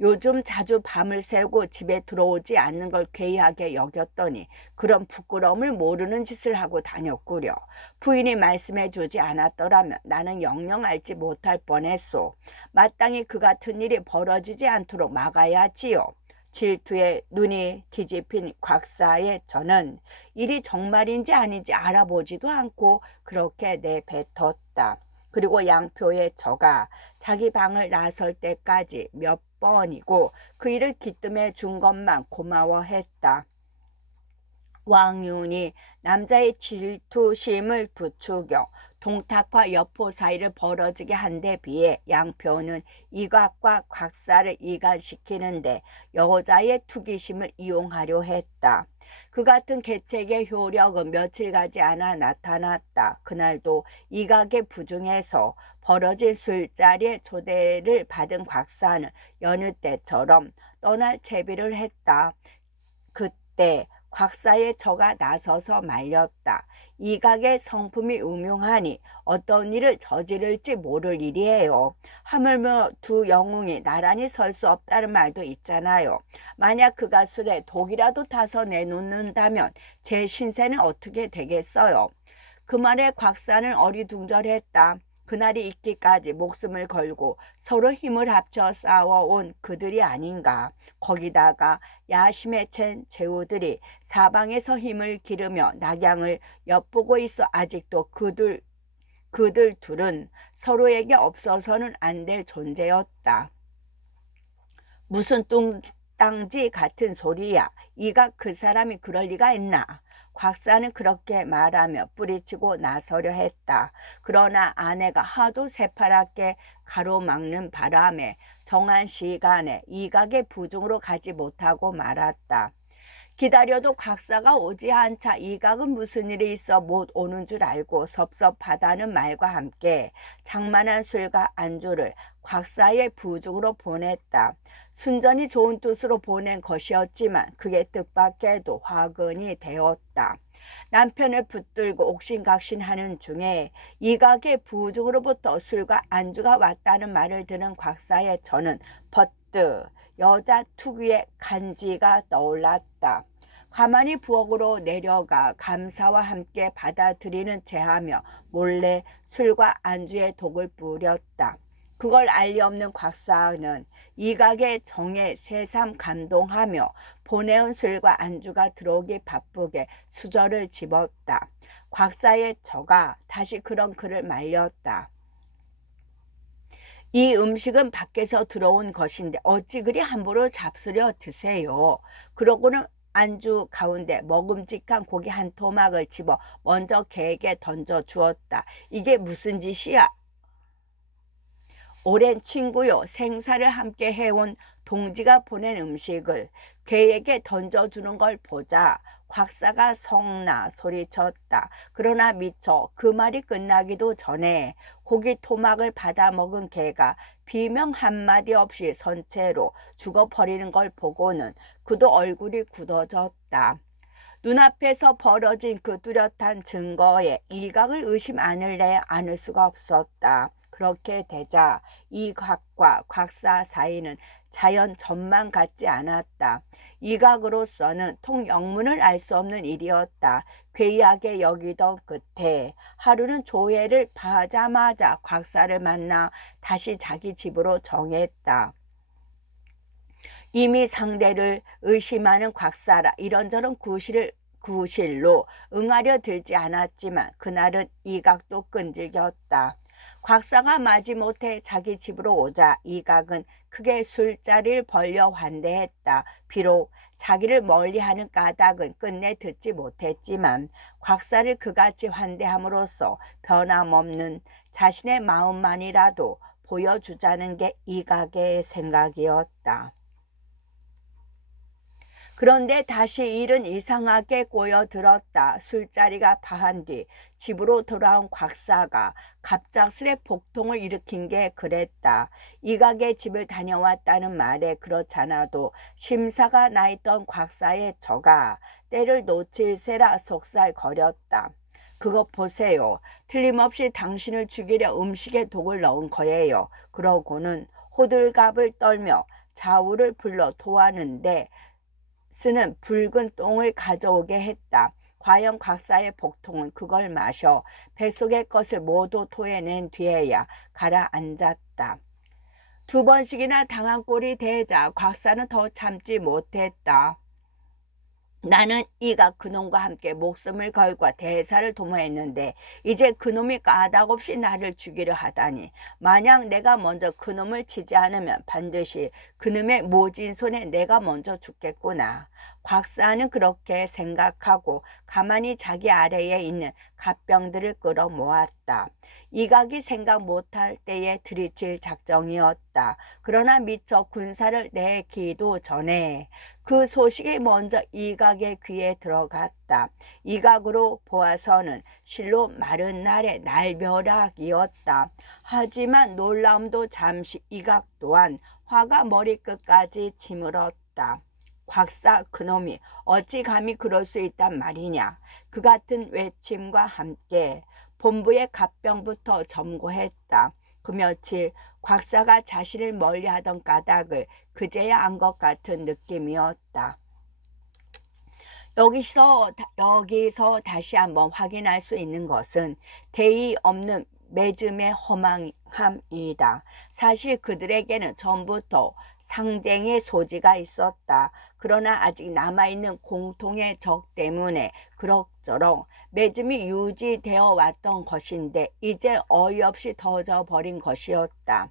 요즘 자주 밤을 새고 집에 들어오지 않는 걸 괴이하게 여겼더니 그런 부끄러움을 모르는 짓을 하고 다녔구려. 부인이 말씀해 주지 않았더라면 나는 영영 알지 못할 뻔했소. 마땅히 그 같은 일이 벌어지지 않도록 막아야지요. 질투에 눈이 뒤집힌 곽사의 저는 일이 정말인지 아닌지 알아보지도 않고 그렇게 내뱉었다. 그리고 양표의 저가 자기 방을 나설 때까지 몇 번이고 그 일을 기뜸해 준 것만 고마워했다. 왕윤이 남자의 질투심을 부추겨 동탁과 여포 사이를 벌어지게 한 데 비해 양표는 이각과 곽사를 이간시키는데 여자의 투기심을 이용하려 했다. 그 같은 계책의 효력은 며칠 가지 않아 나타났다. 그날도 이각의 부중에서 벌어진 술자리에 초대를 받은 곽사는 여느 때처럼 떠날 채비를 했다. 그때 곽사의 저가 나서서 말렸다. 이각의 성품이 음흉하니 어떤 일을 저지를지 모를 일이에요. 하물며 두 영웅이 나란히 설 수 없다는 말도 있잖아요. 만약 그가 술에 독이라도 타서 내놓는다면 제 신세는 어떻게 되겠어요? 그 말에 곽사는 어리둥절했다. 그날이 있기까지 목숨을 걸고 서로 힘을 합쳐 싸워온 그들이 아닌가. 거기다가 야심에 챈 제후들이 사방에서 힘을 기르며 낙양을 엿보고 있어 아직도 그들 둘은 서로에게 없어서는 안 될 존재였다. 무슨 뚱땅지 같은 소리야. 이가 그 사람이 그럴 리가 있나. 곽사는 그렇게 말하며 뿌리치고 나서려 했다. 그러나 아내가 하도 새파랗게 가로막는 바람에 정한 시간에 이각의 부중으로 가지 못하고 말았다. 기다려도 곽사가 오지 않자 이각은 무슨 일이 있어 못 오는 줄 알고 섭섭하다는 말과 함께 장만한 술과 안주를 곽사의 부중으로 보냈다. 순전히 좋은 뜻으로 보낸 것이었지만 그게 뜻밖에도 화근이 되었다. 남편을 붙들고 옥신각신하는 중에 이각의 부중으로부터 술과 안주가 왔다는 말을 들은 곽사의 저는 버뜩 여자 특유의 간지가 떠올랐다. 가만히 부엌으로 내려가 감사와 함께 받아들이는 체하며 몰래 술과 안주에 독을 뿌렸다. 그걸 알리 없는 곽사는 이각의 정에 새삼 감동하며 보내온 술과 안주가 들어오기 바쁘게 수저를 집었다. 곽사의 저가 다시 그런 그를 말렸다. 이 음식은 밖에서 들어온 것인데 어찌 그리 함부로 잡수려 드세요. 그러고는 안주 가운데 먹음직한 고기 한 토막을 집어 먼저 개에게 던져 주었다. 이게 무슨 짓이야? 오랜 친구요, 생사를 함께 해온 동지가 보낸 음식을 괴에게 던져주는 걸 보자 곽사가 성나 소리쳤다. 그러나 미처 그 말이 끝나기도 전에 고기 토막을 받아 먹은 개가 비명 한마디 없이 선체로 죽어버리는 걸 보고는 그도 얼굴이 굳어졌다. 눈앞에서 벌어진 그 뚜렷한 증거에 이각을 의심 않을래 않을 수가 없었다. 그렇게 되자 이각과 곽사 사이는 자연 전만 같지 않았다. 이각으로서는 통영문을 알 수 없는 일이었다. 괴이하게 여기던 끝에 하루는 조회를 파자마자 곽사를 만나 다시 자기 집으로 정했다. 이미 상대를 의심하는 곽사라 이런저런 구실로 응하려 들지 않았지만 그날은 이각도 끈질겼다. 곽사가 마지못해 자기 집으로 오자 이각은 크게 술자리를 벌려 환대했다. 비록 자기를 멀리하는 까닭은 끝내 듣지 못했지만 곽사를 그같이 환대함으로써 변함없는 자신의 마음만이라도 보여주자는 게 이각의 생각이었다. 그런데 다시 일은 이상하게 꼬여들었다. 술자리가 파한 뒤 집으로 돌아온 곽사가 갑작스레 복통을 일으킨 게 그랬다. 이각의 집을 다녀왔다는 말에 그렇잖아도 심사가 나 있던 곽사의 처가 때를 놓칠세라 속살거렸다. 그것 보세요. 틀림없이 당신을 죽이려 음식에 독을 넣은 거예요. 그러고는 호들갑을 떨며 좌우를 불러 토하는데 쓰는 붉은 똥을 가져오게 했다. 과연 곽사의 복통은 그걸 마셔 뱃속의 것을 모두 토해낸 뒤에야 가라앉았다. 2번씩이나 당한 꼴이 되자 곽사는 더 참지 못했다. 나는 이각 그놈과 함께 목숨을 걸고 대사를 도모했는데 이제 그놈이 까닭없이 나를 죽이려 하다니 만약 내가 먼저 그놈을 치지 않으면 반드시 그놈의 모진 손에 내가 먼저 죽겠구나. 곽사는 그렇게 생각하고 가만히 자기 아래에 있는 갑병들을 끌어모았다. 이각이 생각 못할 때에 들이칠 작정이었다. 그러나 미처 군사를 내기도 전에 그 소식이 먼저 이각의 귀에 들어갔다. 이각으로 보아서는 실로 마른 날의 날벼락이었다. 하지만 놀라움도 잠시 이각 또한 화가 머리끝까지 치밀었다. 곽사 그놈이 어찌 감히 그럴 수 있단 말이냐. 그 같은 외침과 함께 본부의 갑병부터 점거했다. 그 며칠 곽사가 자신을 멀리하던 까닭을 그제야 안 것 같은 느낌이었다. 여기서 다시 한번 확인할 수 있는 것은 대의 없는 매즘의 허망함이다. 사실 그들에게는 전부터 상쟁의 소지가 있었다. 그러나 아직 남아있는 공통의 적 때문에 그럭저럭 매즘이 유지되어 왔던 것인데 이제 어이없이 터져버린 것이었다.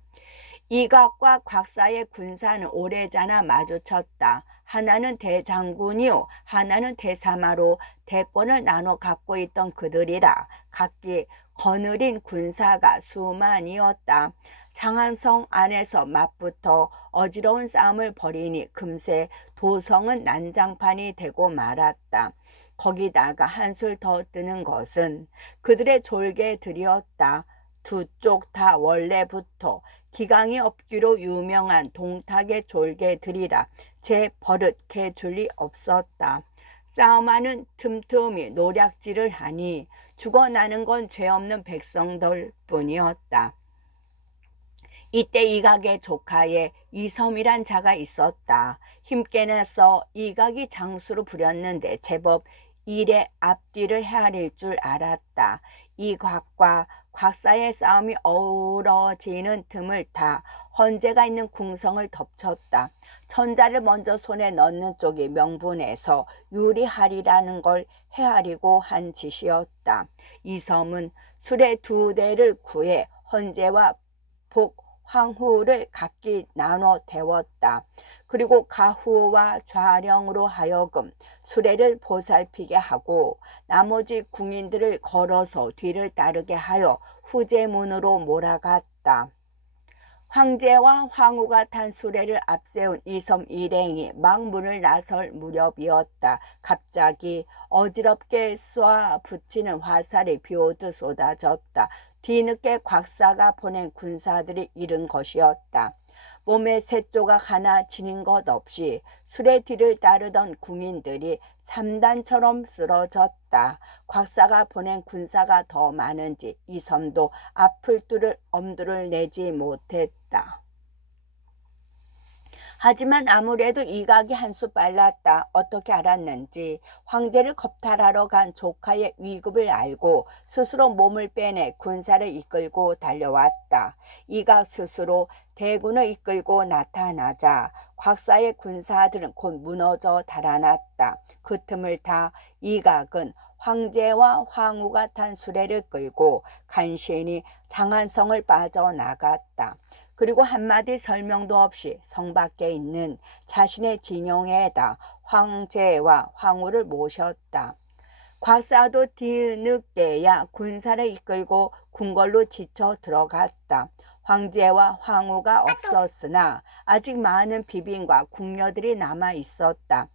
이각과 곽사의 군사는 오래전에 마주쳤다. 하나는 대장군이요 하나는 대사마로 대권을 나눠 갖고 있던 그들이라 각기 거느린 군사가 수만이었다. 장안성 안에서 맞붙어 어지러운 싸움을 벌이니 금세 도성은 난장판이 되고 말았다. 거기다가 한술 더 뜨는 것은 그들의 졸개들이었다. 두 쪽 다 원래부터 기강이 없기로 유명한 동탁의 졸개들이라 제 버릇 개줄 리 없었다. 싸움하는 틈틈이 노략질을 하니 죽어나는 건 죄 없는 백성들 뿐이었다. 이때 이각의 조카에 이섬이란 자가 있었다. 힘께 내서 이각이 장수로 부렸는데 제법 일의 앞뒤를 헤아릴 줄 알았다. 이각과 곽사의 싸움이 어우러지는 틈을 타 헌재가 있는 궁성을 덮쳤다. 천자를 먼저 손에 넣는 쪽이 명분에서 유리하리라는 걸 헤아리고 한 짓이었다. 이섬은 수레 2대를 구해 헌재와 황후를 각기 나눠 태웠다. 그리고 가후와 좌령으로 하여금 수레를 보살피게 하고 나머지 궁인들을 걸어서 뒤를 따르게 하여 후제문으로 몰아갔다. 황제와 황후가 탄 수레를 앞세운 이섬 일행이 막 문을 나설 무렵이었다. 갑자기 어지럽게 쏴 붙이는 화살이 비오듯 쏟아졌다. 뒤늦게 곽사가 보낸 군사들이 잃은 것이었다. 몸에 셋조각 하나 지닌 것 없이 수레 뒤를 따르던 궁인들이 삼단처럼 쓰러졌다. 곽사가 보낸 군사가 더 많은지 이섬도 앞을 뚫을 엄두를 내지 못했다. 하지만 아무래도 이각이 한 수 빨랐다. 어떻게 알았는지 황제를 겁탈하러 간 조카의 위급을 알고 스스로 몸을 빼내 군사를 이끌고 달려왔다. 이각 스스로 대군을 이끌고 나타나자 곽사의 군사들은 곧 무너져 달아났다. 그 틈을 타 이각은 황제와 황후가 탄 수레를 끌고 간신히 장안성을 빠져나갔다. 그리고 한마디 설명도 없이 성 밖에 있는 자신의 진영에다 황제와 황후를 모셨다. 곽사도 뒤늦게야 군사를 이끌고 궁궐로 지쳐 들어갔다. 황제와 황후가 없었으나 아직 많은 비빈과 궁녀들이 남아 있었다.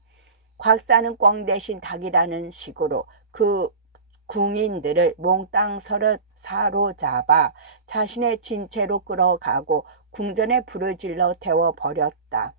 곽사는 꿩 대신 닭이라는 식으로 그 궁인들을 몽땅 사로잡아 자신의 진채로 끌어가고 궁전에 불을 질러 태워버렸다.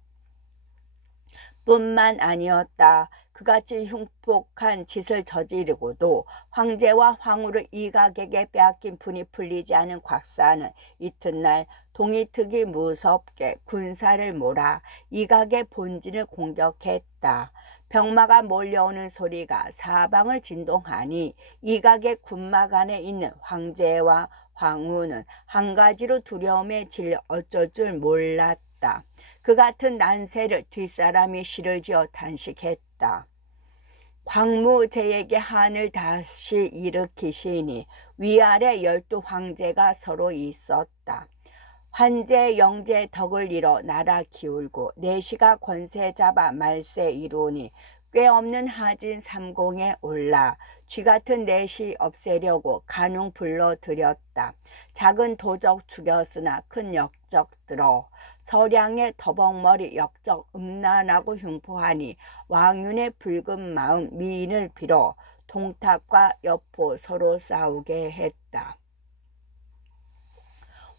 뿐만 아니었다. 그같이 흉폭한 짓을 저지르고도 황제와 황후를 이각에게 빼앗긴 분이 풀리지 않은 곽사는 이튿날 동이특이 무섭게 군사를 몰아 이각의 본진을 공격했다. 병마가 몰려오는 소리가 사방을 진동하니 이각의 군막 안에 있는 황제와 황후는 한 가지로 두려움에 질려 어쩔 줄 몰랐다. 그 같은 난세를 뒷사람이 시를 지어 단식했다. 광무제에게 한을 다시 일으키시니 위아래 12 황제가 서로 있었다. 환제 영제 덕을 이뤄 나라 기울고 내시가 권세 잡아 말세 이루니 꽤 없는 하진 삼공에 올라 쥐 같은 내시 없애려고 간웅 불러들였다. 작은 도적 죽였으나 큰 역적 들어 서량의 더벅머리 역적 음란하고 흉포하니 왕윤의 붉은 마음 미인을 빌어 동탁과 여포 서로 싸우게 했다.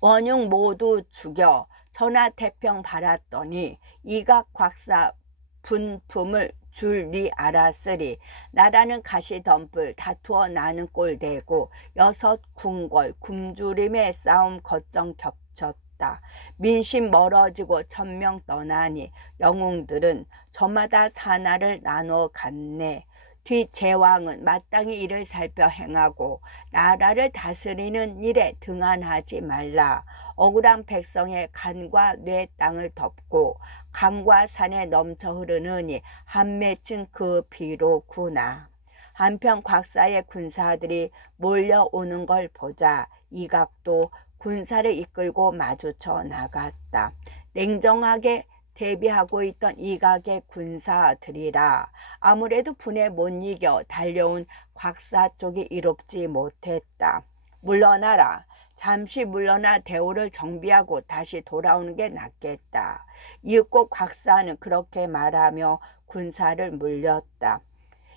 원흉 모두 죽여 천하태평 바랐더니 이각 곽사 분품을 줄리 알았으리. 나라는 가시덤불 다투어 나는 꼴되고 6 궁궐 굶주림의 싸움 거정 겹쳤다. 민심 멀어지고 천명 떠나니 영웅들은 저마다 사나를 나눠 갔네. 뒤 제왕은 마땅히 이를 살펴 행하고 나라를 다스리는 일에 등한하지 말라. 억울한 백성의 간과 뇌 땅을 덮고 강과 산에 넘쳐 흐르느니 한 맺힌 그 피로구나. 한편 곽사의 군사들이 몰려오는 걸 보자 이각도 군사를 이끌고 마주쳐 나갔다. 냉정하게 대비하고 있던 이각의 군사들이라 아무래도 분에 못 이겨 달려온 곽사 쪽이 이롭지 못했다. 물러나라. 잠시 물러나 대우를 정비하고 다시 돌아오는 게 낫겠다. 이윽고 곽사는 그렇게 말하며 군사를 물렸다.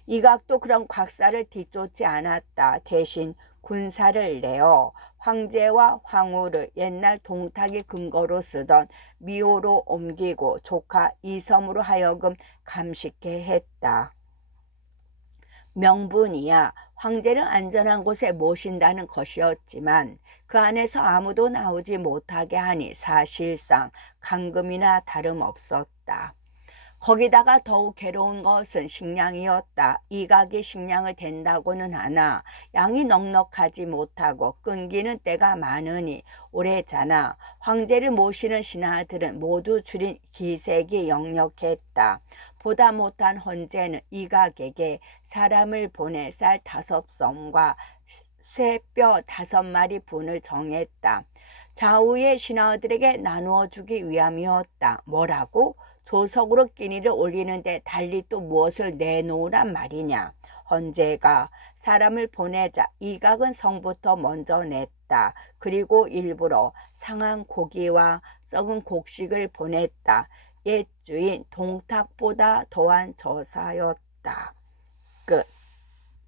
이각도 그런 곽사를 뒤쫓지 않았다. 대신 군사를 내어 황제와 황후를 옛날 동탁이 근거로 쓰던 미호로 옮기고 조카 이섬으로 하여금 감식해 했다. 명분이야 황제를 안전한 곳에 모신다는 것이었지만 그 안에서 아무도 나오지 못하게 하니 사실상 감금이나 다름없었다. 거기다가 더욱 괴로운 것은 식량이었다. 이각이 식량을 댄다고는 하나 양이 넉넉하지 못하고 끊기는 때가 많으니 오래자나 황제를 모시는 신하들은 모두 줄인 기색이 역력했다. 보다 못한 헌제는 이각에게 사람을 보내 쌀 5섬과 쇠뼈 5마리 분을 정했다. 좌우의 신하들에게 나누어 주기 위함이었다. 뭐라고? 조석으로 끼니를 올리는데 달리 또 무엇을 내놓으란 말이냐. 헌제가 사람을 보내자 이각은 성부터 먼저 냈다. 그리고 일부러 상한 고기와 썩은 곡식을 보냈다. 옛 주인 동탁보다 더한 저사였다.